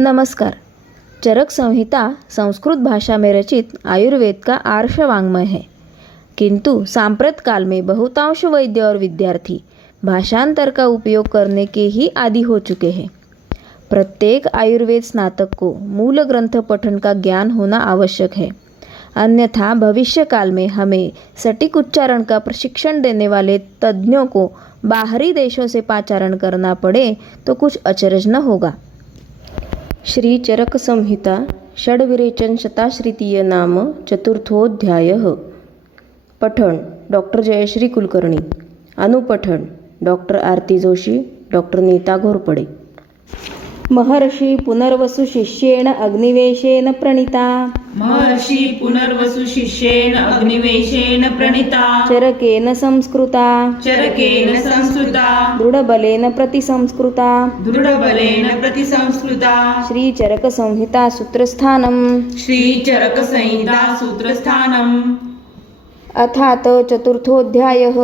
नमस्कार। चरक संहिता संस्कृत भाषा में रचित आयुर्वेद का आर्ष वाङ्मय है, किंतु सांप्रत काल में बहुतांश वैद्य और विद्यार्थी भाषांतर का उपयोग करने के ही आदी हो चुके हैं। प्रत्येक आयुर्वेद स्नातक को मूल ग्रंथ पठन का ज्ञान होना आवश्यक है, अन्यथा भविष्य काल में हमें सटीक उच्चारण का प्रशिक्षण देने वाले तज्ञों को बाहरी देशों से पाचारण करना पड़े तो कुछ अचरज न होगा। श्री चरक संहिता षड्विरेचन शताश्रितीय नाम चतुर्थोऽध्यायः। पठन डॉक्टर जयश्री कुलकर्णी। अनुपठन डॉक्टर आरती जोशी, डॉक्टर नीता घोरपडे। महर्षि पुनर्वसु शिष्येण अग्निवेशेन प्रणीता। महर्षि पुनर्वसु शिष्येण अग्निवेशेन प्रणीता। चरकेन संस्कृता। चरकेन संस्कृता। दृढबलेन प्रतिसंस्कृता। दृढबलेन प्रतिसंस्कृता। श्री चरक संहिता सूत्रस्थानम्। श्री चरक संहिता सूत्रस्थानम्। अथात चतुर्थोऽध्यायः।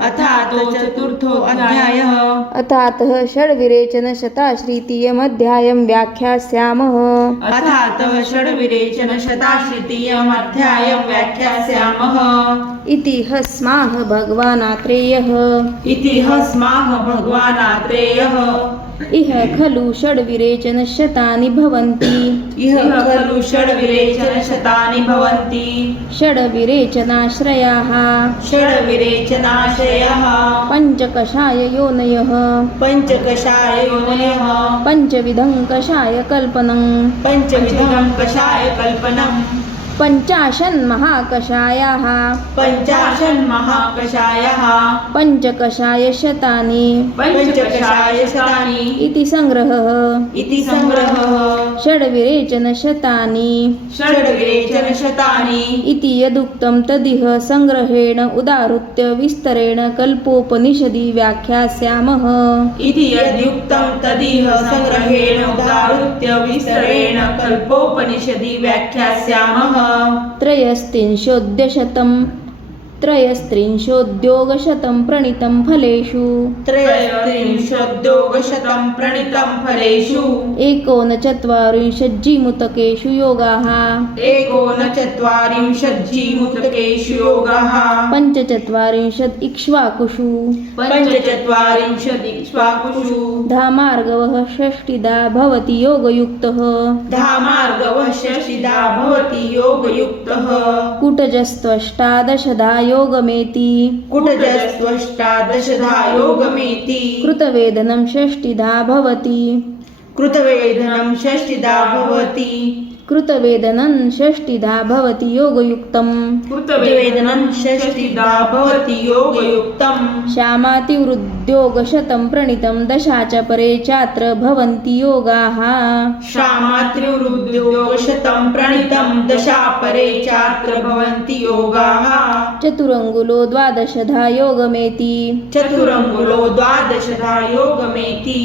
अथात चतुर्थोऽध्यायः। अथातः षड्विरेचन शताश्रितीयमध्यायं व्याख्यास्यामः। अथातः षड्विरेचन शताश्रितीयमध्यायं व्याख्यास्यामः। इति हस्माह भगवानात्रेयः। इति हस्माह भगवानात्रेयः। इह खलु षड्विरेचन शतानि भवन्ति। इह खलु षड्विरेचन शतानि भवन्ति। षड्विरेचनाश्रयाः। षड्विरेचनाश्रयः। पञ्चकषाय योनयः। पञ्चकषाय योनयः। पञ्चविधं कषाय कल्पनं। पञ्चविधं कषाय कल्पनम्। पञ्चाशन्महाकषायाः। पञ्चाशन्महाकषायः। पञ्चकषायशतानि। पञ्चकषायशतानि। इति संग्रहः। इति संग्रहः। षड्विरेचनशतानि। षड्विरेचनशतानि। इति यदुक्तं तदिह संग्रहेण उदाहृत्य विस्तरेण कल्पोपनिषदि व्याख्यास्यामः। इति यद्युक्तं तदिह संग्रहेण उदाहृत्य विस्तरेण कल्पोपनिषदि व्याख्यास्यामः। त्रयस्त्रिंशोद्योगशतं प्रणीतं फलेषु। त्रयस्त्रिंशोद्योगशतं प्रणीतं फलेषु। एकोनचत्वारिंशज्जीमुतकेषु योगाः। एकोनचत्वारिंशज्जीमुतकेषु योगाः। पञ्चचत्वारिंशत् इक्ष्वाकुषु। पञ्चचत्वारिंशत् इक्ष्वाकुषु। धामार्गवः षष्टिधा भवति योगयुक्तः। धामार्गवः षष्टिधा भवति योगयुक्तः। कुटजस्त्वष्टादशधा योगमेति। कुटजस्त्वष्टादशधा योगमेति। कृतवेदनं षष्टिधा भवति। कृतवेदनं षष्टिधा भवति। कृतवेदनं षष्टिधा भवति योगयुक्तम्। कृतवेदनं षष्टिधा भवति योगयुक्तम्। श्यामातिवृद्योगशतं प्रणीतं दशा च परे चात्र भवन्ति योगाः। श्यामात्रिवृद्योगशतं प्रणीतं दशा परे चात्र भवन्ति योगाः। चतुरङ्गुलो द्वादशधा योगमेति। चतुरङ्गुलो द्वादशधा योगमेति।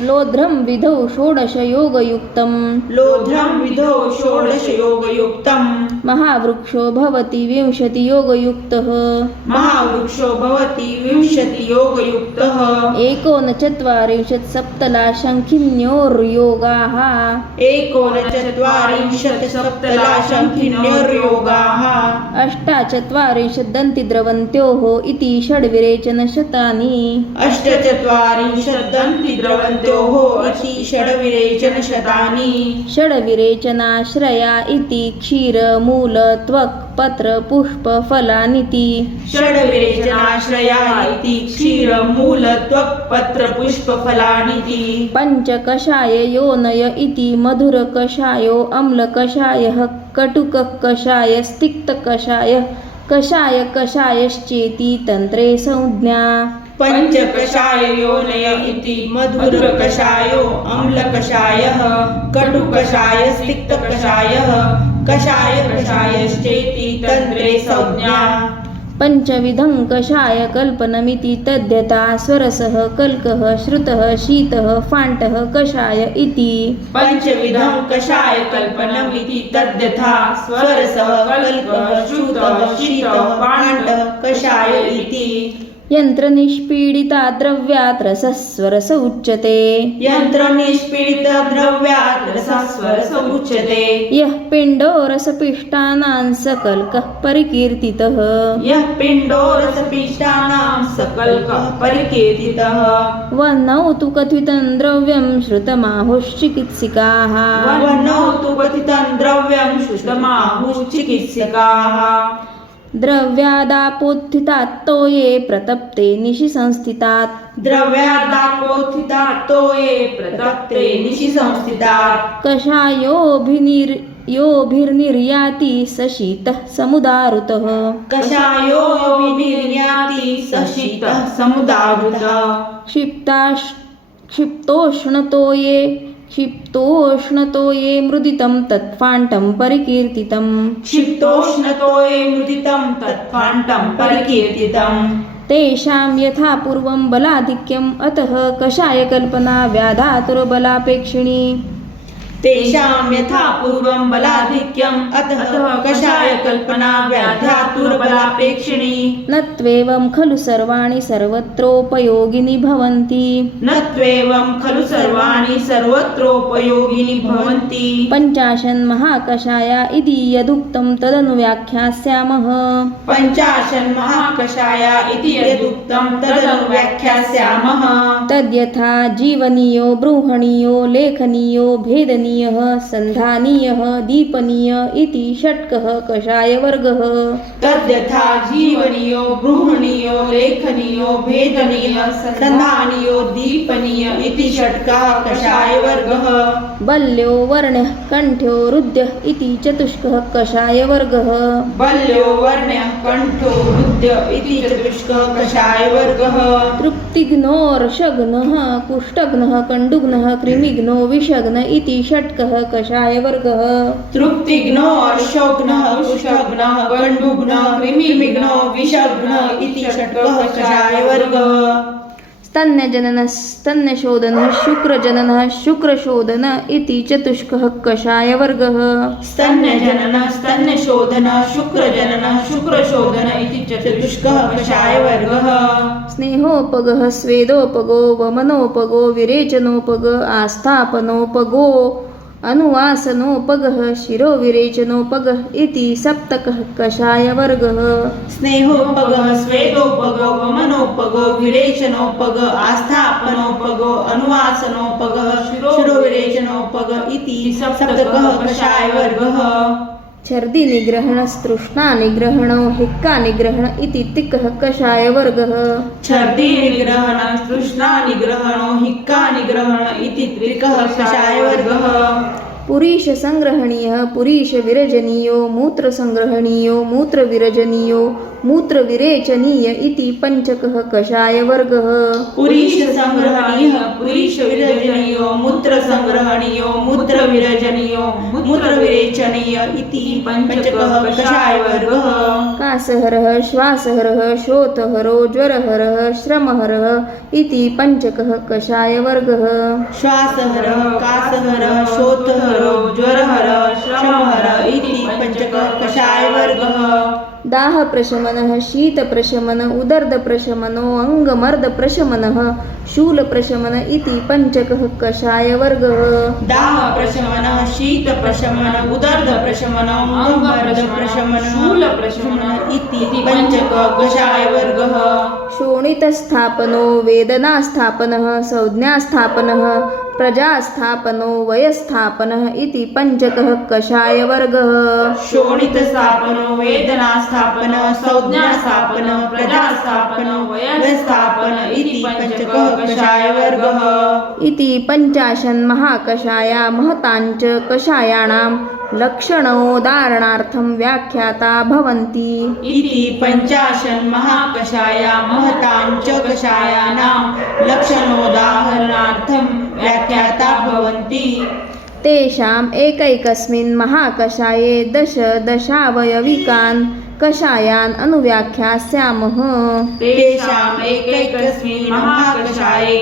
लोध्रं विधौ षोडश योगयुक्तम्। लोध्रं विधौ षोडश योगयुक्तम्। महावृक्षो भवति 20 योगयुक्तः। महावृक्षो भवति 20 योगयुक्तः। एकोनचत्वारिंशत् सप्तलाशङ्खिन्योर्योगाः। एकोनचत्वारिंशत् सप्तलाशङ्खिन्योर्योगाः। अष्टाचत्वारिंशत् दन्तिद्रवन्त्योः इति षड्विरेचनशतानि। अष्टचत्वारिंशत् दन्तिद्रवन्त्योः इति षड्विरेचनशतानि। षड्विरेचनाश्रया इति क्षीर मूल त्वक् पत्र पुष्प फलानिति। षड्विरेचनाश्रया इति क्षीर मूल त्वक् पत्र पुष्प फलानिति। पञ्चकषाय योनय इति मधुरकषायो अम्लकषायः कटुककषाय स्तिक्तकषाय कषायश्चेति तन्त्रे संज्ञा। पञ्चकषाय योनय इति मधुरकषायो अम्लकषायः कटुकषाय स्तिक्तकषायः कषायश्चेति तन्त्रे संज्ञा। पञ्चविधं कषाय कल्पनमिति तद्यथा स्वरसः कल्कः श्रुतः शीतः फाण्टः कषाय इति। पञ्चविधं कषाय कल्पनमिति तद्यथा स्वरसः कल्कः श्रुतः शीतः फाण्टः कषाय इति। यन्त्रनिष्पीडिता द्रव्यात् रसस्वरस उच्यते यन्त्रनिष्पीडितद्रव्यात् रसस्वरस उच्यते यः पिण्डो रसपिष्टानां सकल्कः परिकीर्तितः यः पिण्डो रसपिष्टानां सकल्कः परिकीर्तितः वह्नौ तु कथितं द्रव्यं श्रुतमाहुश्चिकित्सिकाः वह्नौ तु कथितं द्रव्यं श्रुतमाहुश्चिकित्सिकाः द्रव्यादापोत्थितात् तोये प्रतप्ते निशि संस्थितात् द्रव्यादापोत्थितात् तोये प्रतप्ते निशि संस्थितात् कषायोभिर्निर्याति स शीतः समुदारुतः कषायो विनिर्याति स शीतः समुदावृतः क्षिप्तोष्णतोये मुदितं तत्फाण्टं परिकीर्तितम् क्षिप्तोष्णतोये मुदितं तत्फाण्टं परिकीर्तितम् तेषां यथा पूर्वं बलाधिक्यम् अतः कषायकल्पना व्याधातुरबलापेक्षिणी तेषां यथा पूर्वं बलाधिक्यम् अतः कषायकल्पना व्याध्यातुरबलापेक्षिणी न त्वेवं खलु सर्वाणि सर्वत्रोपयोगिनि भवन्ति न त्वेवं खलु सर्वाणि सर्वत्रोपयोगिनि भवन्ति पञ्चाशन्महाकषाया इति यदुक्तं तदनु व्याख्यास्यामः पञ्चाशन्महाकषाया इति यदुक्तं तदनु व्याख्यास्यामः तद्यथा जीवनीयो बृहणीयो लेखनीयो भेदनीयः सन्धानीयः दीपनीय इति षट्कः कषायवर्गः तद्यथा जीवनीयो बृहणीयो लेखनीयो भेदनीय सन्धानीयो दीपनीय इति षट्कः कषायवर्गः बल्यो वर्ण्यः कण्ठ्यो रुद्यः इति चतुष्कः कषायवर्गः बल्यो वर्ण्यः कण्ठो रुद्य इति चतुष्कः कषायवर्गः तृप्तिघ्नोर्षघ्नः कुष्ठघ्नः कण्डुघ्नः कृमिघ्नो विषघ्न इति षट्कः कषायवर्गः तृप्तिघ्नो अर्षघ्नः कुष्ठघ्नः कण्डुघ्नः कृमिघ्नो विषघ्न इति षट्कः कषायवर्गः स्तन्यजननः स्तन्यशोधनः शुक्रजननः शुक्रशोधन इति चतुष्कः कषायवर्गः स्तन्यजननः स्तन्यशोधनः शुक्रजननः शुक्रशोधन इति चतुष्कः कषायवर्गः स्नेहोपगः स्वेदोपगो वमनोपगो विरेचनोपग आस्थापनोपगो अनुवासनोपगः शिरोविरेचनोपगः इति सप्तकः कषायवर्गः स्नेहोपगः स्वेदोपगो वमनोपगो विरेचनोपग आस्थापनोपगो अनुवासनोपगः शिरोविरेचनोपग इति सप्तकः कषायवर्गः छर्दि निग्रहण तृष्णा निग्रहणो हिक्का निग्रहण इति तिक्कः कषायवर्गः छर्दि निग्रहण तृष्णा निग्रहणो हिक्का निग्रहण इति त्रिकः कषायवर्गः पुरीश संग्रहणीयः पुरीश विरजनीयो मूत्र संग्रहणीयो मूत्र विरजनीयो मूत्र विरेचनीय इति पंचकः कषायवर्गः पुरीश संग्रहणीयः पुरीश विरजनीयो मूत्र संग्रहणीयो मूत्र विरजनीयो मूत्र विरेचनीय इति पंचकः कषायवर्गः कासहरः श्वासहरः शोथहरो ज्वरहरः श्रमहरः इति पंचकः कषायवर्गः श्वासहरः कासहरः शोथहरो ज्वरहरः श्रमहरः इति पंचकः कषायवर्गः दाहप्रशमनः शीतप्रशमन उदर्दप्रशमनो अङ्गमर्दप्रशमनः शूलप्रशमन इति पंचकः कषायवर्गः दाहप्रशमनः शीतप्रशमन उदर्दप्रशमनो अङ्गमर्दप्रशमन शूलप्रशमन इति पंचकः कषायवर्गः शोणितस्थापनो वेदनास्थापनः संज्ञास्थापनः प्रजास्थापनो वयस्थापनः इति पंचकः कषायवर्गः शोणितस्थापनो वेदनास्थापनः संज्ञास्थापनः प्रजास्थापनो वयस्थापन इति पंचकः कषायवर्गः इति पञ्चाशन्महाकषाया महताञ्च कषायाणां लक्षणोदाहरणार्थं व्याख्याता भवन्ति इति पञ्चाशन्महाकषाया महतां च कषायानां लक्षणोदाहरणार्थं व्याख्याता भवन्ति तेषाम् एकैकस्मिन् महाकषाये दशावयविकान् कषायान् अनुव्याख्यास्यामः तेषाम् एकैकस्मिन् महाकषाये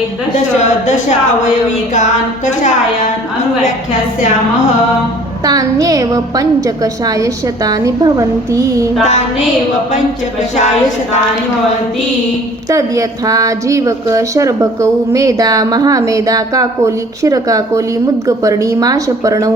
दश अवयविकान् कषायान् अनुव्याख्यास्यामः तान्येव पञ्चकषायशतानि भवन्ति तानेव पञ्चकषायशतानि भवन्ति तद्यथा जीवक शर्भकौ मेधा महामेधा काकोली क्षीरकाकोली मुद्गपर्णी माशपर्णौ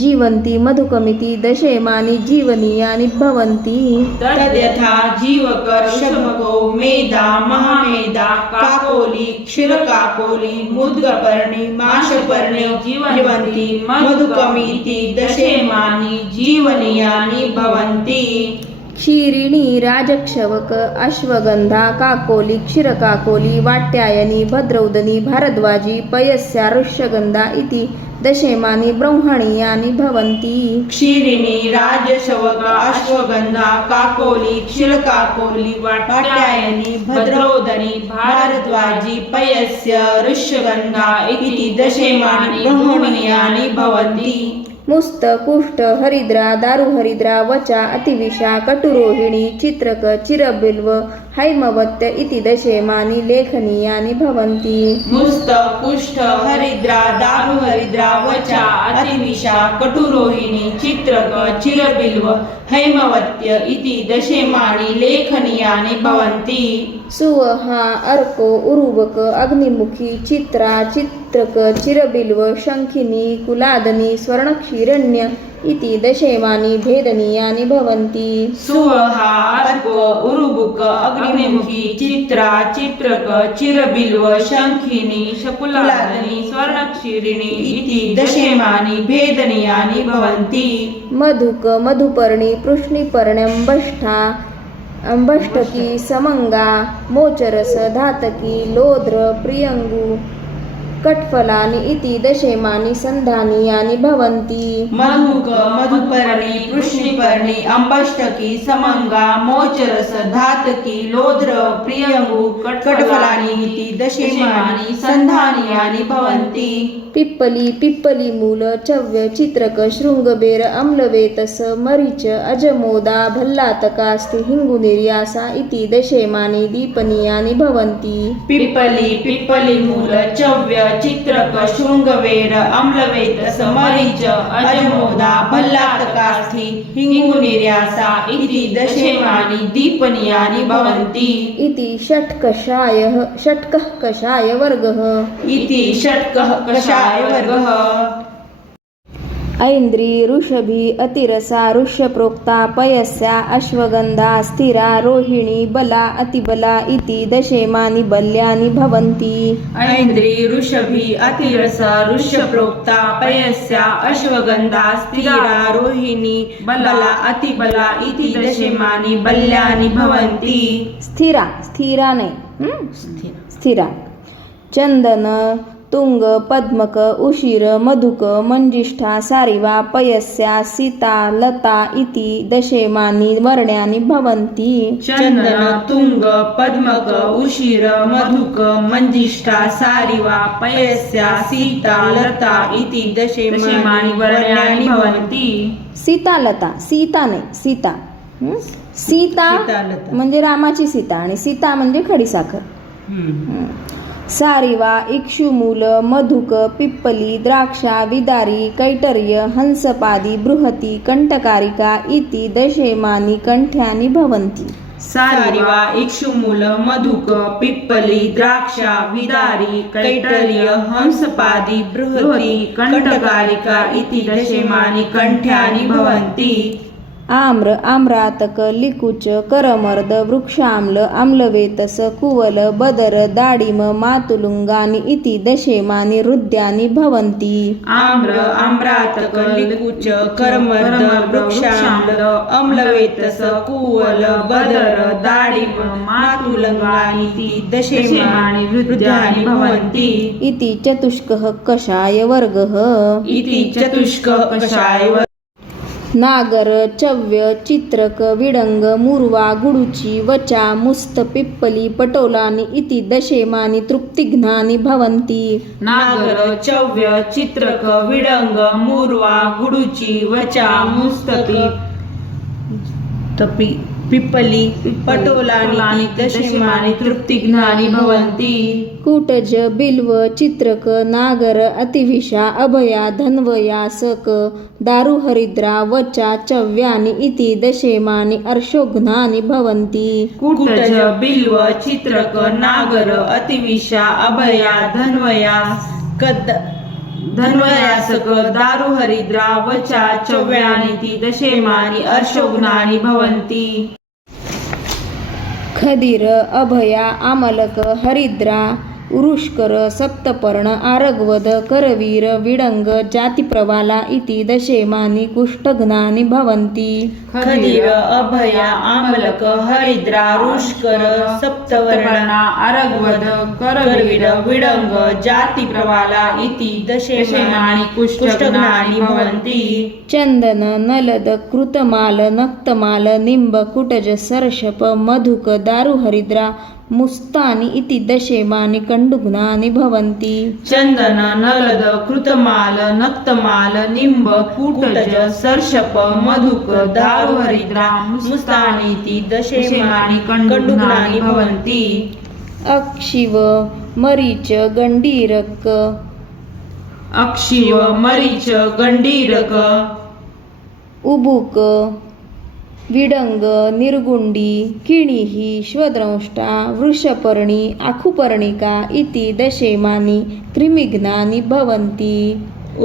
जीवन्ति मधुकमिति दशेमानि जीवनीयानि भवन्ति तद्यथा जीवकर्षभको मेधा महामेधा काकोली क्षीरकाकोली मुद्गपर्णी माशपर्णी जीवन्ति मधुकमिति दशेमानि जीवनीयानि भवन्ति क्षीरिणी राजक्षवक अश्वगंधा काकोली क्षीरकाकोली वाट्यायनी भद्रौदनी भारद्वाजी पयस्या ऋष्यगंधा इति दशेमानि ब्रह्मणीयानि भवन्ति क्षीरिणी राजशवक अश्वगंधा काकोली क्षीरकाकोली वाट्यायनी भद्रोदनी भारद्वाजी पयस्य ऋष्यगंधा इति दशेमानि ब्रह्मणीयानि भवन्ति मुस्त कुष्ठ हरिद्रा दारुहरिद्रा वचा अतिविषा कटुरोहिणी चित्रक चिरबिल्व हैमवत्य इति दशेमानि लेखनीयानि भवन्ति मुस्त कुष्ठ हरिद्रा दारुहरिद्रा वचा अतिविषा कटुरोहिणी चित्रक चिरबिल्व हैमवत्य इति दशेमानि लेखनीयानि भवन्ति सुवहा अर्को उरुवक अग्निमुखी चित्रा चित्रक चिरबिल्व शंखिनी कुलादनी स्वर्णक्षीरण्य इति दशेमानि भेदनीयानि भवन्ति सुवहा अर्को उरुबुक अग्निमुखी चित्रा चित्रक चिरबिल्व शंखिनी शकुलादनी स्वर्णक्षीरिणी इति दशेमानि भेदनीयानि भवन्ति मधुक मधुपर्णी पृष्णिपर्ण्यम्बष्ठा अंबष्टकी समंगा मोचरस धातकी लोध्र प्रियंगु कट्फलानि इति दशेमानि संधानीयानि भवन्ति मधुक मधुपर्णी पृष्णिपर्णी अंबष्टकी समंगा मोचरस धातकी लोध्र प्रियंगु कटफलानि इति दशेमानि संधानीयानि भवन्ति पिप्पली पिप्पली मूल चव्य चित्रक शृंगबेर अम्लवेतस मरीच अजमोदा भल्लातकास्ति हिंगुनिर्यासा इति दशेमानि दीपनीयानि भवन्ति पिप्पली पिप्पली मूल चव्य चित्रक शृंगवेर अम्लवेतस मरीच अजमोदा भल्लातकास्ति हिंगुनिर्यासा इति दशेमानि दीपनीयानि भवन्ति इति षट्कः कषाय वर्गः इति षट्कः कषाय वर्गः ऐन्द्री ऋषभी अतिरसा ऋष्यप्रोक्ता पयस्या अश्वगंधा स्थिरा रोहिणी बला अतिबला इति दशेमानि बल्यानि भवन्ति ऐन्द्री ऋषभी अतिरसा ऋष्यप्रोक्ता पयस्या अश्वगंधा स्थिरा रोहिणी बला अतिबला इति दशेमानि बल्यानि भवन्ति स्थिरा नाही स्थिरा चंदन तुंग पद्मक उशीर मधुक मंजिष्ठा सारिवा पयस्या सीता लता इति दशेमानि वर्ण्यानि भवन्ति चंदन तुंग पद्मक उशीर मधुक मंजिष्ठा सारिवा पयस्या सीता लता इति दशेमानि वर्ण्यानि भवन्ति सीता नाही सीता सीतालता. म्हणजे रामाची सीता आणि सीता म्हणजे खडीसाखर सारिवा इक्षुमूल मधुक पिप्पली द्राक्षा विदारी कैटर्य हंसपादी बृहती कंटकारिका इति दशेमानि कंठ्यानि भवन्ति सारिवा इक्षुमूल मधुक पिप्पली द्राक्षा विदारी कैटर्य हंसपादी बृहती कंटकारिका इति दशेमानि कंठ्यानि भवन्ति आम्र आम्रातक लिकुच करमर्द वृक्षाम्ल आम्लवेतस कुवल बदर दाडिम मातुलुंगानि इति दशेमानि हृद्यानि भवन्ति आम्र आम्रातक लिकुच करमर्द वृक्षाम्ल अम्लवेतस कुवल बदर दाडिम मातुलंगानि इति दशेमानि हृद्यानि भवन्ति इति चतुष्कः कषाय वर्गः इति चतुष्कः कषाय वर्गः नागर चव्य चित्रक विडंग मुर्वा गुडुची वचा मुस्त पिप्पली पटोलानि इति दशेमानि तृप्तिघ्नानि भवन्ति नागर चव्य चित्रक विडंग मुर्वा गुडुची वचा मुस्तपी पिप्पली पटोलानि दशमानि तृप्तिघ्नानि भवन्ति कुटज बिल्व चित्रक नागर अतिविशा अभया धन्वयासक दारुहरिद्रा वचा चव्यानि इति दशेमानि अर्षोघ्नानि भवन्ति कुटज बिल्व चित्रक नागर अतिविशा अभया धन्वयासक दारुहरिद्रा वचा चव्यानिति दशेमानि अर्षोघ्नानि भवन्ति खदीर अभया आमलक हरिद्रा उरुष्कर सप्तपर्ण आरगवद करवीर विडंग जातिप्रवाला इति दशेमानि कुष्ठघ्नानि भवन्ति खदीर अभया आमलक हरिद्रा रुष्कर सप्तवर्णा अरग्वद करवीर विडंग जाति प्रवाला इति दशेमानि कुष्ठघ्नानि भवन्ति चंदन नलद कृतमाल नक्तमाल निंब कुटज सरशप मधुक दारुहरिद्रा मुस्तानि इति दशेमानि कंडुघ्नानि भवन्ति चंदन नलद कृतमाल नक्तमाल निंब कुटज सर्षप मधुक दारुहरिद्रा मुस्तानीति दशेमानि कंडुघ्नानि भवन्ति अक्षिव मरीच गंडीरक अक्षिव मरीच गंडीरक उबुक विडंग निर्गुंडी किणिहि श्वद्रंष्टा वृषपर्णी आखुपर्णिका इति दशेमानि त्रिमिघ्नानि भवन्ति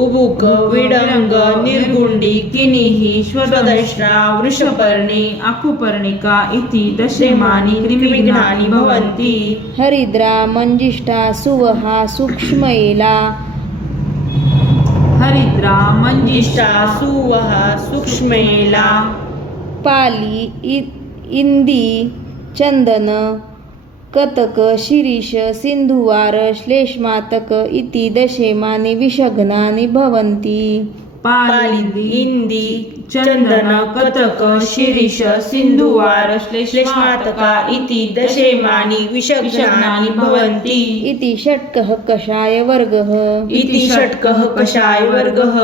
उबुक विडंग निर्गुंडी किनिहि श्वद्रंष्टा वृषपर्णी आखुपर्णिका इति दशेमानि त्रिमिघ्नानि भवन्ति हरिद्रा मंजिष्ठा सुवहा सूक्ष्मैला हरिद्रा मंजिष्ठा सुवहा सूक्ष्मेला पाली इंदी चंदन कतक शिरीष सिंधुवार श्लेष्मातक इति दशेमानि विषघ्नानि भवन्ति पाली इंदी चंदन कतक शिरीष सिंधुवार श्लेष्मातका इति दशेमानि विषघ्नानि भवन्ति इति षट्कः कषाय वर्गः इति षट्कः कषाय वर्गः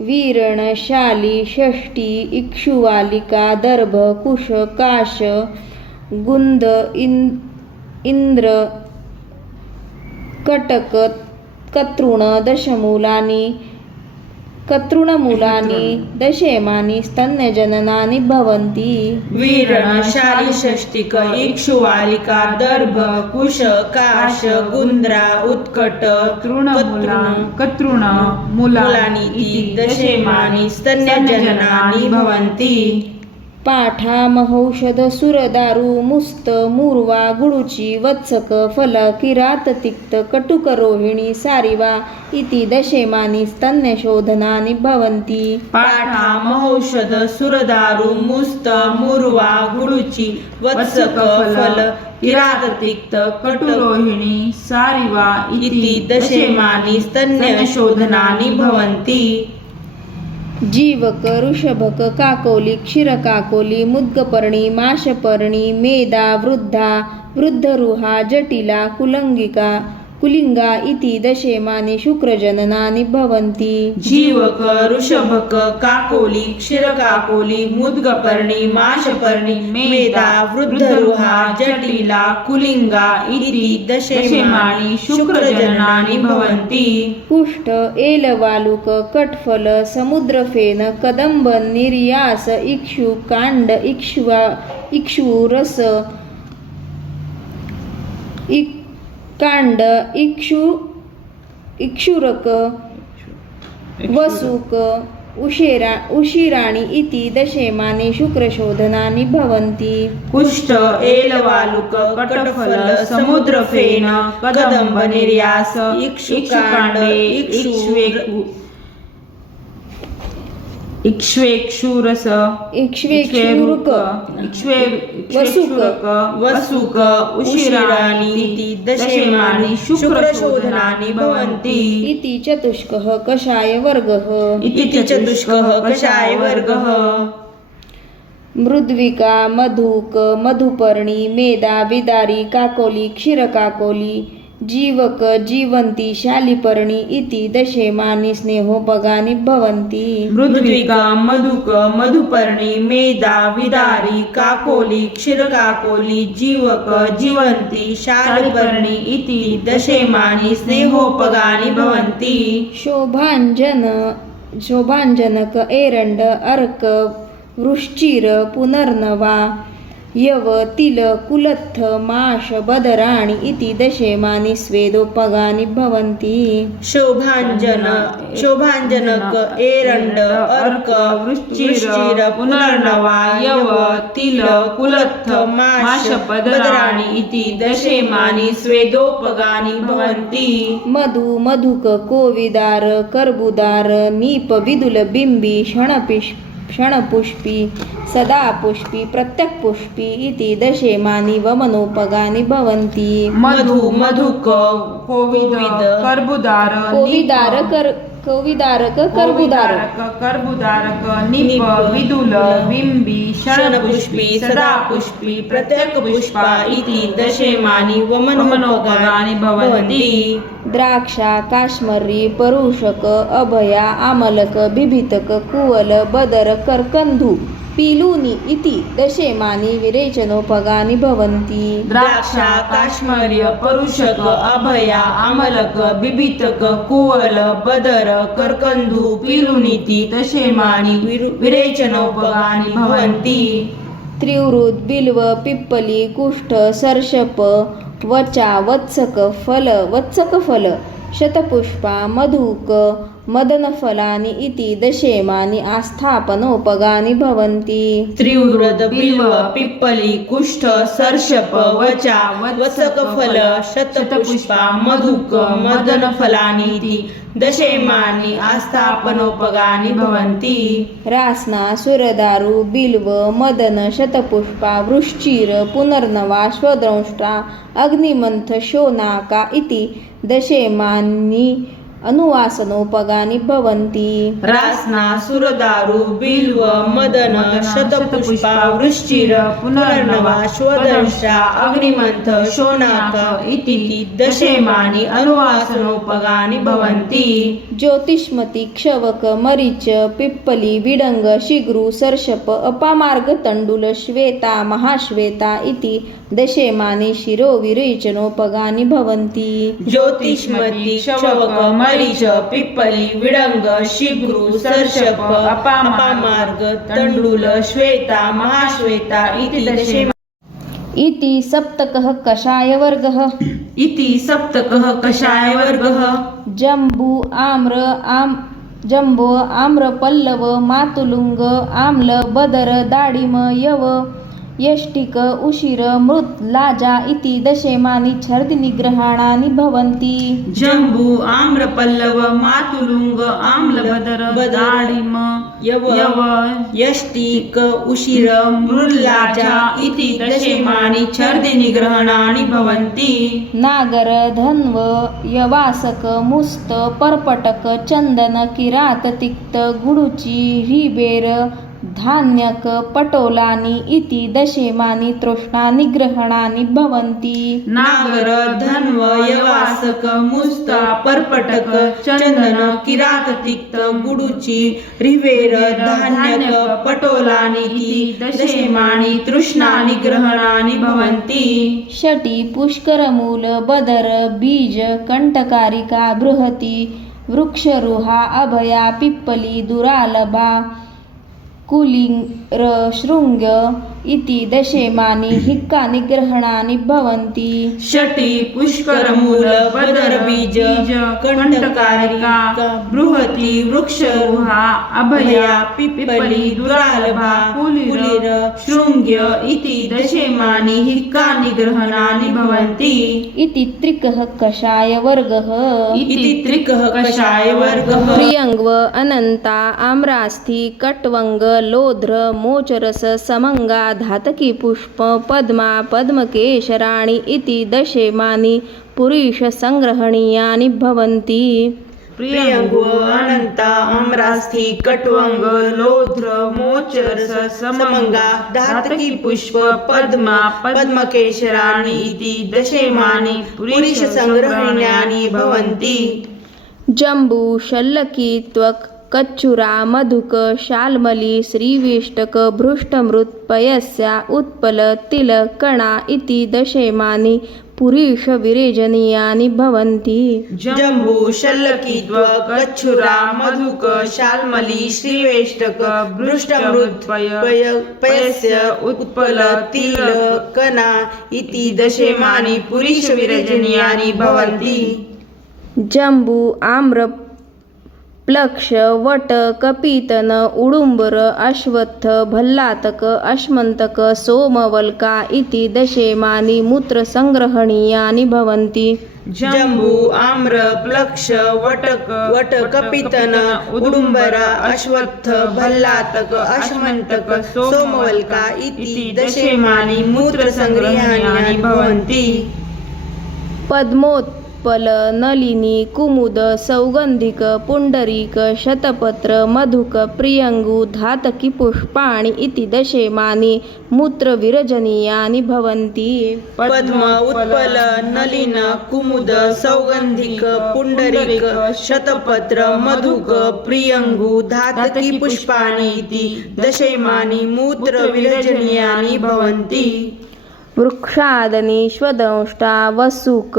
वीरणशाली षष्ठी इक्षुवालिका दर्भ कुश काश गुंद इंद्र कटक कतृण कतृणमूलानि दशेमानि स्तन्यजननानि भवन्ति वीरणशाली षष्टिक इक्षुवालिका दर्भ कुश काश गुंद्रा उत्कट कतृण मूलानि इति दशेमानि स्तन्यजननानि भवन्ति पाठा महौषध सुरदारु मुस्त मूर्वा गुडुची वत्सक फल किरात तिक्त कटुक रोहिणी सारिवा इति दशेमानि स्तन्यशोधनानि भवन्ति पाठा महौषध सुरदारु मुस्त मूर्वा गुडुची वत्सक फल किराततिक्त कटुरोहिणी सारिवा इति दशेमानि स्तन्यशोधनानि भवन्ति जीवक ऋषभक काकोली क्षीरकाकोली मुद्गपर्णी माशपर्णी मेधा वृद्धा वृद्धरुहा जटिला कुलिंगा इति दशेमानि शुक्रजननानि भवन्ति जीवक ऋषभक काकोली क्षीरकाकोली मुद्गपर्णी माशपर्णी मेधा वृद्धरुहा जटिला कुलिंगा इति दशेमानि शुक्रजननानि भवन्ति कुष्ठ एलवालुक कटफल समुद्रफेन कदंब निर्यास इक्षु कांड इक्षुरस कांड इक्षुरक वसुक उशिराणि इति दशेमानि शुक्रशोधनानि भवन्ति कुष्ठ एलवालुक कटफल समुद्रफेन कदंब निर्यास इक्षुकांडे इक्ष्वेक्षुरस इक्ष्वेक्षुरुक वसुक उशिराणि इति दशेमानि शुक्रशोधनानि भवन्ति इति चतुष्कः कषाय वर्गः इति चतुष्कः कषाय वर्गः मृद्विका मधुक मधुपर्णी मेधा विदारी काकोली क्षीरकाकोली जीवक जीवन्ति शालिपर्णी इति दशेमानि स्नेहोपगानि भवन्ति मृद्विका मधुक मधुपर्णी मेधा विदारी काकोली क्षीरकाकोली जीवक जीवन्ति शालिपर्णी इति दशेमानि स्नेहोपगानि भवन्ति शोभाञ्जनक एरण्ड अर्क वृश्चिर पुनर्नवा यव तिल कुलत्थ माष बदराणि इति दशेमानि स्वेदोपगानि भवन्ति शोभाञ्जनक एरण्ड अर्क वृश्चिर पुनर्नवा यव तिल कुलत्थ माष बदराणि इति दशेमानि स्वेदोपगानि भवन्ति मधु मधुक कोविदार कर्बुदार नीप विदुल बिंबी क्षणपुष्पी सदा पुष्पी प्रत्यक्पुष्पी इति दशेमानि वमनोपगानि भवन्ति मधु मधुक कोविद कोविदारक कर्बुदारक निप विदुल बिंबी क्षणपुष्पी सदा पुष्पी प्रत्यक्पुष्पा इति दशेमानि वमनोपगानि भवन्ति द्राक्षा काश्मरी परुषक अभया आमलक बिभितक कुवल बदर कर्कंधू पीलूनी इति दशेमानि विरेचनोपगानि भवन्ति द्राक्षा काश्मर्य परुषक अभया आमलक बिभितक कुवल बदर कर्कंधू पीलुनीति दशेमानि विरेचनोपगानि भवन्ति त्रिवृत बिल्व पिप्पली कुष्ठ सर्षप वचा वत्सक फल शतपुष्पा मधुक मदनफलानि इति दशेमानि आस्थापनोपगानि भवन्ति त्रिवृत बिल्व पिप्पली कुष्ठ सर्षप वचा वत्सकफल शतपुष्पा मधुक मदनफलानि इति दशेमानि आस्थापनोपगानि भवन्ति रासना सुरदारु बिल्व मदन शतपुष्पा वृश्चिर पुनर्नवा स्वदंष्ट्रा अग्निमंथ शोनाका इति दशेमानि अनुवासनोपगानि भवन्ति रासना सुरदारु बिल्व मदन शतपुष्पा वृश्चिर पुनर्नवा स्वदंष्ट्रा अग्निमंथ शोनाक इति दशेमानि अनुवासनोपगानि भवन्ति ज्योतिष्मति क्षवक मरीच पिप्पली विडंग शिग्रु सर्षप अपामार्ग तंडुल श्वेता महाश्वेता इति दशेमानि शिरो विरेचनोपगानि भवन्ति ज्योतिष्मति क्षवक मरीच पिप्पली विडंग शिग्रु सर्षप अपामार्ग तंडुल श्वेता महाश्वेता इति दशेमानि इति सप्तकः कषायवर्गः इति सप्तकः कषायवर्गः जम्बू आम्र पल्लव मातुलुंग आम्ल बदर दाडिम यव यष्टिक उशिर मृत लाजा इति दशेमानि छर्दिनिग्रहाणानि भवन्ति जम्बू आम्रपल्लव मातुलुंग आम्लबदर दाडिम यव यष्टिक उशिर मृल्लाजा इति दशेमानि छर्दिनिग्रहणानि भवन्ति नागर धन्व यवासक मुस्त पर्पटक चंदन किरात तिक्त गुडुची ह्रीबेर धान्यक पटोलानि इति दशेमानि तृष्णानिग्रहणानि भवन्ति नागर धन्व यवासक मुस्त पर्पटक चंदन किरात तिक्त गुडुची ह्रीबेर धान्यक पटोलानि इति दशेमानि तृष्णानिग्रहणानि भवन्ति षटी पुष्करमूल बदर बीज कंटकारिका बृहती वृक्षरुहा अभया पिप्पली दुरालभा कुलिर शृंग इति दशेमानि हिक्कानिग्रहणानि भवन्ति षटी पुष्करमूल बदर बीज कंटकारिका बृहती वृक्षरुहा अभया पिप्पली दुरालभा कुलिर शृंग्य इति दशेमानि हिक्कानिग्रहणानि भवन्ति इति त्रिकः कषायवर्गः इति त्रिकः कषायवर्गः प्रियङ्ग्व अनन्ता आम्रास्थि कट्वङ्ग लोध्र मोचरस समङ्गा धातकी पुष्प पद्मा पद्मकेशराणि इति दशेमानि पुरीशसङ्ग्रहणीयानि भवन्ति प्रियंगु अनंत आम्रास्थी कट्वंग लोध्र मोचरस समंगा धातकी पुष्प पद्मा पद्मकेशराणि इति दशेमानि पुरीश संग्रहण्यानि भवन्ति। जंबू शल्लकी त्वक कच्छुरा मधुक शाल्मली श्रीवेष्टक भृष्टमृत पयस्या उत्पल तिल कणा इति दशेमानि पुरीश विरेजनीयानि भवन्ति। जम्बू शल्लकी त्वक कच्छुरा मधुक शाल्मली श्रीवेष्टक भृष्टमृत पयस्य उत्पल तिल कणा इति दशेमानि पुरीश विरेजनीयानि भवन्ति। जंबू आम्र प्लक्ष वट कपीतन उडुंबर अश्वत्थ भल्लातक अश्मंतक सोमवल्का इति दशेमानि मूत्र संग्रहणीयानि भवन्ति। जम्बू आम्र प्लक्ष वट कपितन उडुंबर अश्वत्थ भल्लातक अश्मंतक सोमवल्का इति दशेमानि मूत्र संग्रहणीयानि भवन्ति। पद्मोत्पल नलिनी कुमुद सौगंधिक पुंडरीक शतपत्र मधुक प्रियंगु धातकी पुष्पाणि इति दशेमानि मूत्र विरजनीयानि भवन्ति। पद्म उत्पल नलिन कुमुद सौगंधिक पुंडरीक शतपत्र मधुक प्रियंगु धातकी पुष्पाणि इति दशेमानि मूत्र विरजनीयानि भवन्ति। वृक्षादनी स्वदंष्टा वसुक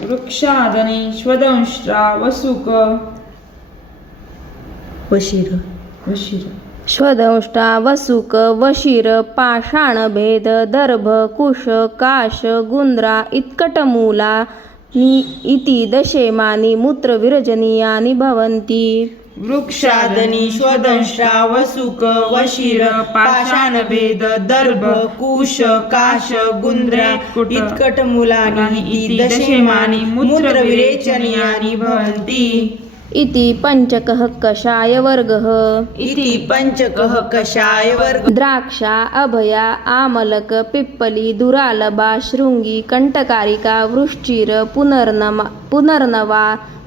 वृक्षादनी स्वदंष्ट्रा वसुक वशीर स्वदंष्टा वसुक वशीर पाषाण भेद दर्भ कुश काश गुंद्रा इत्कटमूला इति दशेमानि मूत्र विरजनीयानि भवन्ति। वृक्षादनी स्वदंष्ट्रा वसुक वशीर पाषाणभेद दर्भ कुश काश गुंद्रा इत्कटमूलानि इति दशेमानि मूत्र विरेचनीयानि भवन्ति। इति पंचकः कषाय वर्गः। इति पंचकः कषाय वर्ग। द्राक्षा अभया आमलक पिप्पली दुरालभा शृंगी कंटकारिका वृश्चिर पुनर्नवा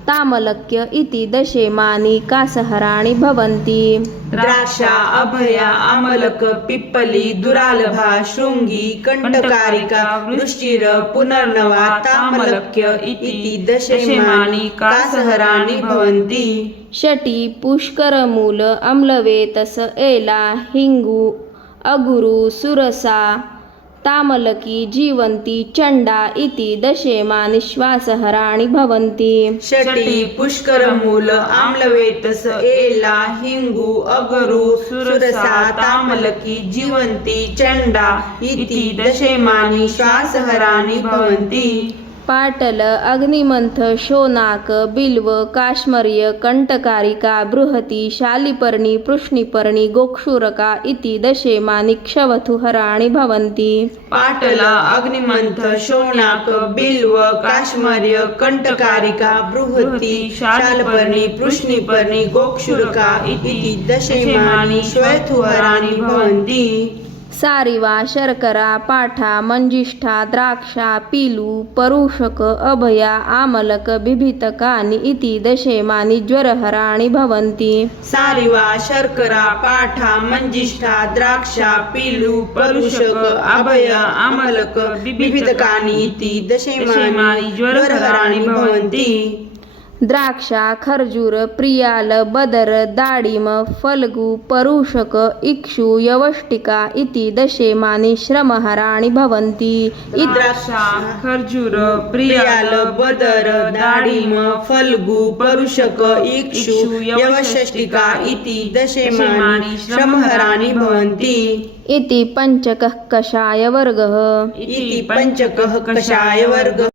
तामलक्य इति दशेमानि कासहराणि भवन्ति। द्राक्षा अभया आमलक पिप्पली दुरालभा शृंगी कंटकारिका वृश्चिर पुनर्नवा तामलक्य इति दशेमानि कासहराणि भवन्ति। षटी पुष्करमूल अम्लवेतस एला हिंगु अगुरु सुरसा तामलकी जीवन्ती चंडा इति दशेमानि श्वासहराणि भवन्ति। षटी पुष्करमूल आम्लवेतस एला हिंगु अगरु सुरसा तामलकी जीवन्ती चंडा इति दशेमानि श्वासहराणि भवन्ति। पाटल अग्निमंथ शोनाक बिल्व काश्मर्य कंटकारिका बृहती शालिपर्णी पृष्णिपर्णी गोक्षुरका इति दशेमानि क्षवथुहराणि भवन्ति। पाटल अग्निमंथ शोनाक बिल्व काश्मर्य कंटकारिका बृहती शालपर्णी पृष्णिपर्णी गोक्षुरका इति दशेमानि श्वेतुहराणि भवन्ति। सारिवा शर्करा पाठा मंजिष्ठा द्राक्षा पीलू परुषक अभया आमलक बिभितकानि इति दशेमानि ज्वरहराणि भवन्ति। सारिवा शर्करा पाठा मंजिष्ठा द्राक्षा पीलू परुषक अभय आमलक बिभितकानि इति दशेमानि ज्वरहराणि भवन्ति। द्राक्षा खर्जूर प्रियाल बदर दाडिम फल्गु परुषक इक्षु यवष्टिका इति दशेमानि श्रमहराणि भवन्ति। द्राक्षा खर्जूर प्रियाल बदर दाडिम फल्गु परुषक इक्षु यवष्टिका इति दशेमानि श्रमहराणि भवन्ति। इति पंचकः कषाय वर्गः। इति पंचकः कषाय वर्गः।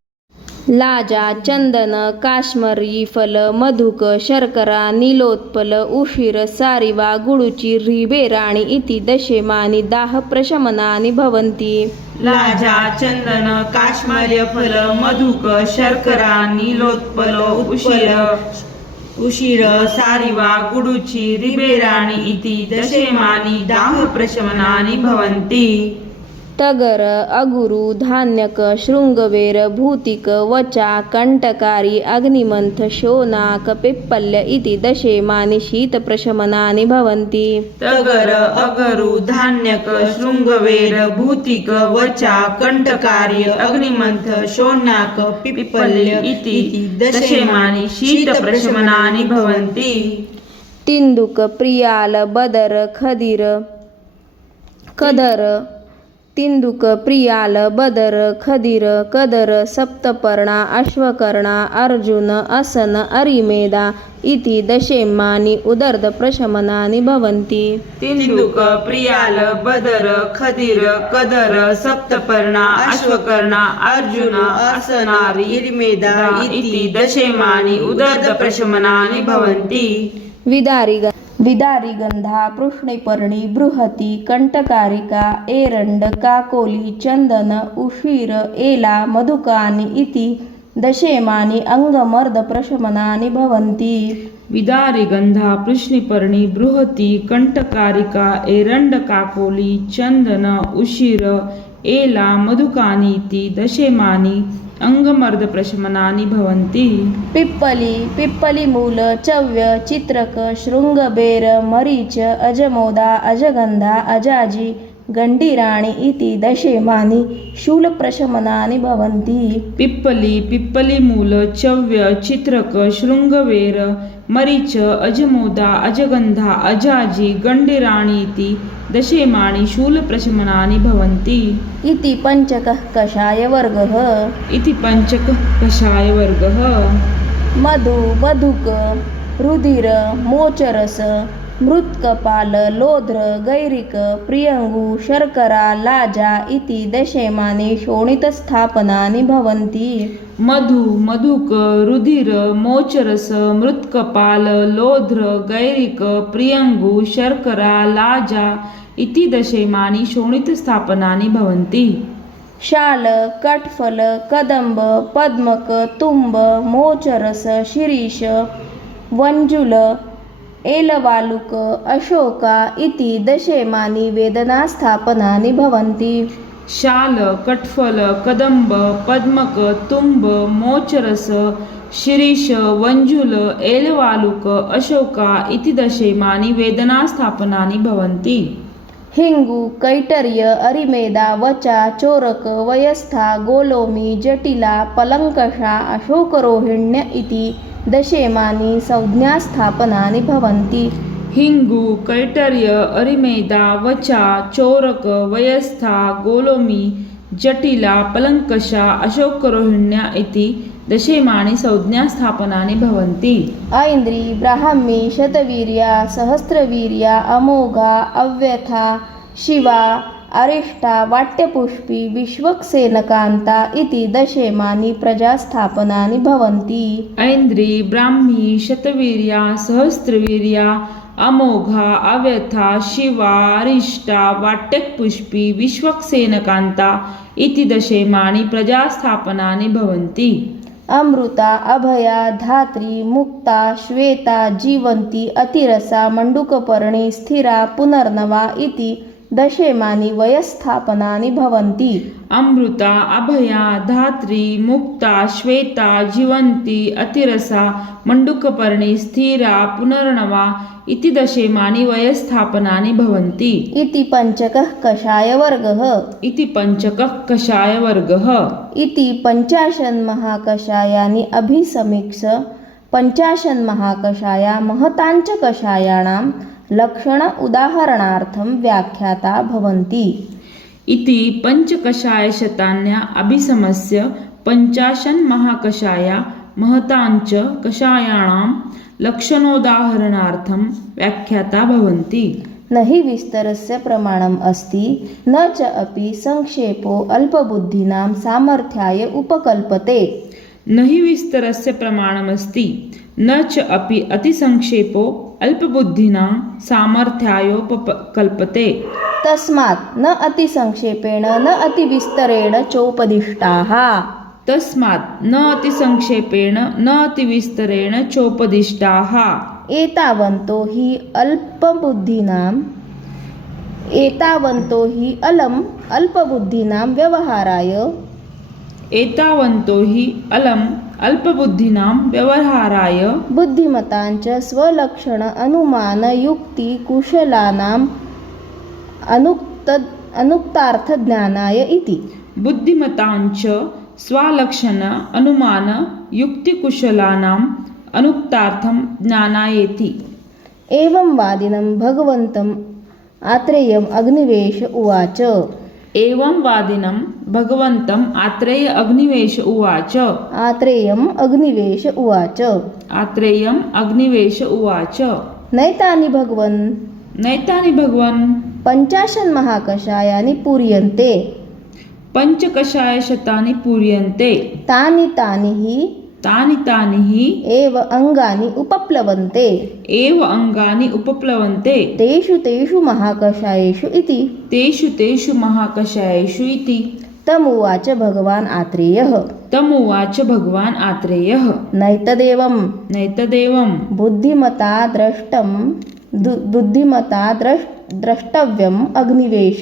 लाजा चंदन काश्मरी फल मधुक शर्करा नीलोत्पल उशीर सारिवा गुडुची रिबेराणि इति दशेमानि दाह प्रशमनानि भवन्ति। लाजा चंदन काश्मर्य फल मधुक शर्करा नीलोत्पल उशीर सारिवा गुडुची रिबेराणि इति दशेमानि दाह प्रशमनानि भवन्ति। तगर अगुरु धान्यक शृंगवेर भूतिक वचा कंटकारी अग्निमंथ शोनाक पिप्पल्य इति दशेमानि शीतप्रशमनानि भवन्ति. तगर अगरु धान्यक शृंगवेर भूतिक वचा कंटकार्य अग्निमंथ शोणाक पिप्पल्य इति दशेमानि शीतप्रशमनानि भवन्ति. तिंदुक प्रियाल बदर खदीर कदर तिंदुक प्रियाल बदर खदीर कदर सप्तपर्णा अश्वकर्णा अर्जुन असन अरिमेदा इति दशेमानि उदर्द प्रशमनानि भवन्ति. तिंदुक प्रियाल बदर खदीर कदर सप्तपर्णा अश्वकर्णा अर्जुन असनारि इरिमेदा इति दशेमानि उदर्द प्रशमनानि भवन्ति. विदारिगंधा पृष्णिपर्णी बृहती कंटकारिका एरंड काकोली चंदन उशीर एला मधुकानि इति दशेमानि अंगमर्द प्रशमनानि भवन्ति. विदारिगंधा पृष्णिपर्णी बृहती कंटकारिका एरंड काकोली चंदन उशीर एला मधुकानीति दशेमानि अंगमर्द प्रशमनानि भवन्ति. पिप्पली मूल चव्य चित्रक शृंगबेर मरीच अजमोदा अजगंधा अजाजी गंडीराणि इति दशेमानि शूलप्रशमनानि भवन्ति. पिप्पली मूल चव्य चित्रक शृंगवेर मरीच अजमोदा अजगंधा अजाजी गंडीराणि इति दशेमानि शूलप्रशमनानि भवन्ति. इति पंचकः कषायवर्गः. इति पंचकः कषायवर्गः. मधु मधुक रुधिर मोचरस मृत्कपाल लोध्र गैरिक प्रियंगु शर्करा लाजा इति दशेमानि शोणितस्थापनानि भवन्ति. मधु मधुक रुधिर मोचरस मृत्कपाल लोध्र गैरिक प्रियंगु शर्करा लाजा इति दशेमानि शोणितस्थापनानि भवन्ति. शाल कट्फल कदंब पद्मक तुम्ब मोचरस शिरीष वंजुल एलवालुक अशोका इति दशेमानि वेदनास्थापनानि भवन्ति. शाल कट्फल कदंब पद्मक तुम्ब मोचरस शिरीष वंजुल एलवालुक अशोका इति दशेमानि वेदनास्थापनानि भवन्ति. हिंगु कैटर्य अरिमेदा वचा चोरक वयस्था गोलोमी जटिला पलंकषा अशोकरोहिण्य इति दशेमानि संज्ञास्थापनानि भवन्ति. हिंगु कैटर्य अरिमेदा वचा चोरक वयस्था गोलोमी जटिला पलंकषा अशोकरोहिण्य इति दशेमानि संज्ञास्थापनानि भवन्ति. ऐन्द्री ब्राह्मी शतवीर्या सहस्रवीर्या अमोघा अव्यथा शिवा अरिष्टा वाट्यपुष्पी विश्वक्सेनकान्ता इति दशेमानि प्रजास्थापनानि भवन्ति. ऐन्द्री ब्राह्मी शतवीर्या सहस्रवीर्या अमोघा अव्यथा शिवा अरिष्टा वाट्यपुष्पी विश्वक्सेनकान्ता इति दशेमानि प्रजास्थापनानि भवन्ति. अमृता अभया धात्री मुक्ता श्वेता जीवन्ती अतिरसा मंडूकपर्णी स्थिरा पुनर्नवा इति दशेमानि वयस्थापनानि भवन्ति. अमृता अभया धात्री मुक्ता श्वेता जीवन्ती अतिरसा मंडूकपर्णी स्थिरा पुनर्नवा इति दशेमानि वयस्थापनानि भवन्ति. इति पंचकः कषायवर्गः. इति पंचकः कषायवर्गः. इति पंचाशन्महाकषायानि अभिसमीक्ष पंचाशन्महाकषाया महताञ्च कषायाणां लक्षण उदाहरणार्थं व्याख्याता भवन्ति. इति पंचकषायशतान्या अभिसमस्य पंचाशन्महाकषाया महताञ्च कषायाणां लक्षणोदाहरणार्थं व्याख्याता भवन्ति. न हि विस्तरस्य प्रमाणम् अस्ति न च अपि संक्षेपो अल्पबुद्धीनां सामर्थ्याय उपकल्पते. न हि विस्तरस्य प्रमाणमस्ति न च अपि अतिसंक्षेपो अल्पबुद्धिनां सामर्थ्यायोपकल्पते. तस्मात् न अतिसंक्षेपेण न अतिविस्तरेण चोपदिष्टाः. तस्मात् न अतिसंक्षेपेण न अतिविस्तरेण चोपदिष्टाः. एतावन्तो हि एतावन्तो हि अलम् अल्पबुद्धीनां व्यवहाराय एतावन्तो हि अलम् अल्पबुद्धीनां व्यवहाराय बुद्धिमतांच स्वलक्षण अनुमान युक्ती कुशलानां अनुक्तार्थ ज्ञानाय इति. बुद्धिमतांच स्वालक्षण अनुमान युक्तिकुशलानाम् अनुक्तार्थं ज्ञानायेति. एवं वादिनं भगवन्तम् आत्रेयम् अग्निवेश उवाच. एवं वादिनं भगवन्तम् आत्रेय अग्निवेश उवाच. आत्रेयम् अग्निवेश उवाच. आत्रेयम् अग्निवेश उवाच. नैतानि भगवन् नैतानि भगवन् 50 महाकषायानि पूर्यन्ते पञ्चकषायशतानि पूर्यन्ते तानि हि एव अङ्गानि उपप्लवन्ते एव अङ्गानि उपप्लवन्ते तेषु महाकषायेषु इति. तेषु महाकषायेषु इति. तमुवाच भगवान् आत्रेयः. तमुवाच भगवान् आत्रेयः. नैतदेवं बुद्धिमता द्रष्टव्यम् अग्निवेश.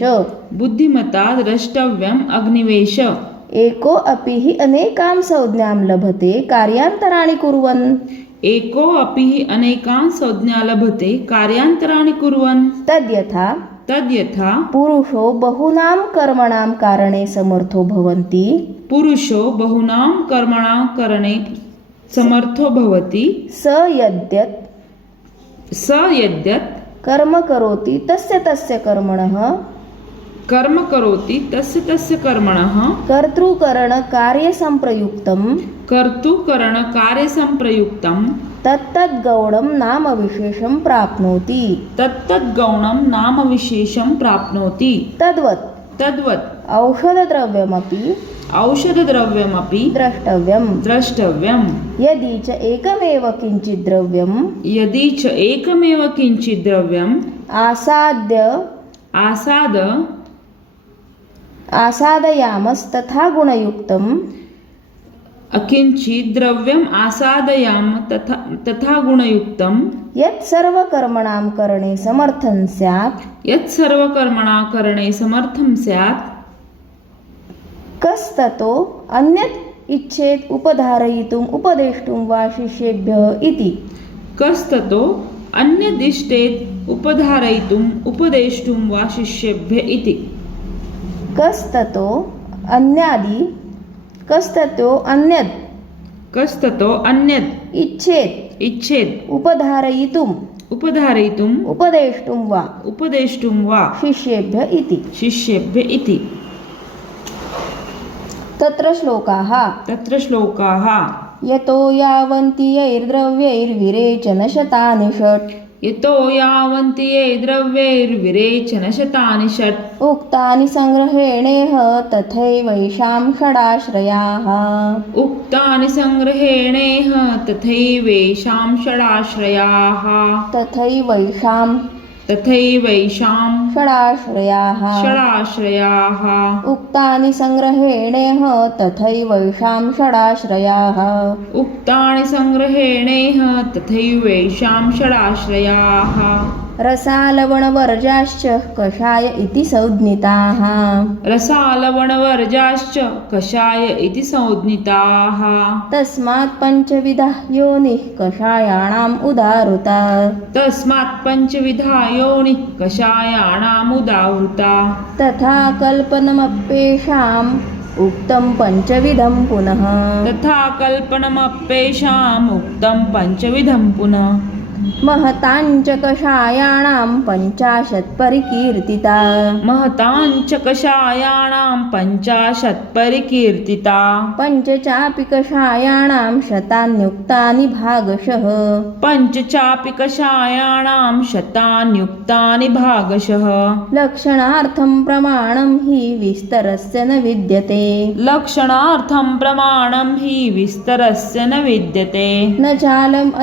बुद्धिमता द्रष्टव्यम् अग्निवेश. एको अपि हि अनेकां संज्ञां लभते कार्यान्तराणि कुर्वन्. एको अपि हि अनेकान् संज्ञा लभते कार्यान्तराणि कुर्वन्. तद्यथा पुरुषो बहूनां कर्मणां कारणे समर्थो भवति. पुरुषो बहूनां कर्मणां करणे समर्थो भवति. स यद्यत् कर्म करोति तस्य कर्मणः कर्तृकरणकार्यसम्प्रयुक्तं तत्तद्गौणं नाम विशेषं प्राप्नोति. तद्वत् औषधद्रव्यमपि द्रष्टव्यम्. यदि च एकमेव किञ्चित् द्रव्यम् आसादयामस्तथा गुणयुक्तं किञ्चित् द्रव्यम् आसादयाम तथा गुणयुक्तं यत् सर्वकर्मणां करणे समर्थं स्यात् कस्ततो अन्यत् इच्छेत् उपधारयितुम् उपदेष्टुं वा शिष्येभ्यः इति. कस्ततो अन्यदिष्टेत् उपधारयितुम् उपदेष्टुं वा शिष्येभ्यः इति. कस्ततो अन्यत् इच्छेत् उपधारयितुम् उपदेष्टुं वा शिष्येभ्यः इति. तत्र श्लोकाः यतो यावन्ति यैर्द्रव्यैर्विरेचन शतानि षट् उक्तानि संग्रहेणेह तथैवैषां षडाश्रयाः उक्तानि संग्रहेणेह तथैवैषां षडाश्रयाः रसालवणवर्जाश्च कषाय इति संज्ञिताः तस्मात् पञ्चविधा योनिः कषायाणाम् उदाहृता तथा कल्पनमप्येषाम् उक्तं पञ्चविधं पुनः महताञ्च कषायाणां 50 परिकीर्तिता पञ्च चापि कषायाणां शतान्युक्तानि भागशः लक्षणार्थं प्रमाणं हि विस्तरस्य न विद्यते न चालम्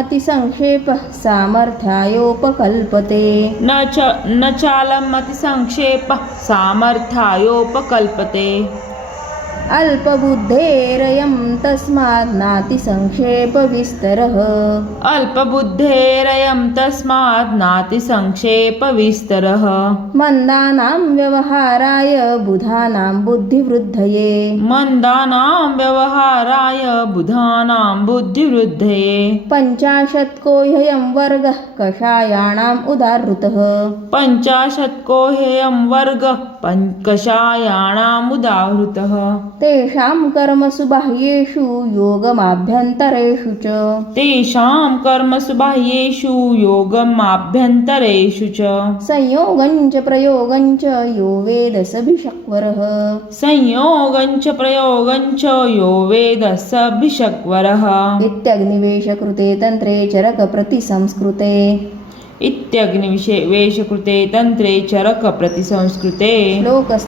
अतिसंक्षेपः सामर्थ्यायोपकल्पते अल्पबुद्धेरयं तस्मात् नातिसंक्षेपविस्तरः अल्पबुद्धेरयं तस्मात् नातिसंक्षेपविस्तरः मंदानां व्यवहाराय बुधानां बुद्धिवृद्धये मंदानां व्यवहाराय बुधानां बुद्धिवृद्धये 50 को ह्ययं वर्गः कषायाणाम् उदाहृतः 50 को ह्ययं वर्गः कषायाणाम् उदाहृतः तेषां कर्मसु बाह्येषु योगमाभ्यन्तरेषु च तेषां कर्मसु बाह्येषु योगमाभ्यन्तरेषु च संयोगं च प्रयोगं च यो वेद स भिषक्वरः संयोगं च प्रयोगं च यो वेद स भिषक्वरः इत्यग्निवेशकृते तन्त्रे चरकप्रतिसंस्कृते इत्यग्निवेशकृते तंत्रे चरक प्रतिसंस्कृते श्लोक।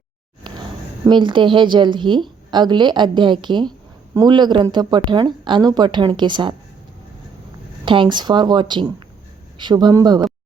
मिलते हैं जल्द ही अगले अध्याय के मूल ग्रंथ पठन अनुपठन के साथ। Thanks for watching. शुभम भव।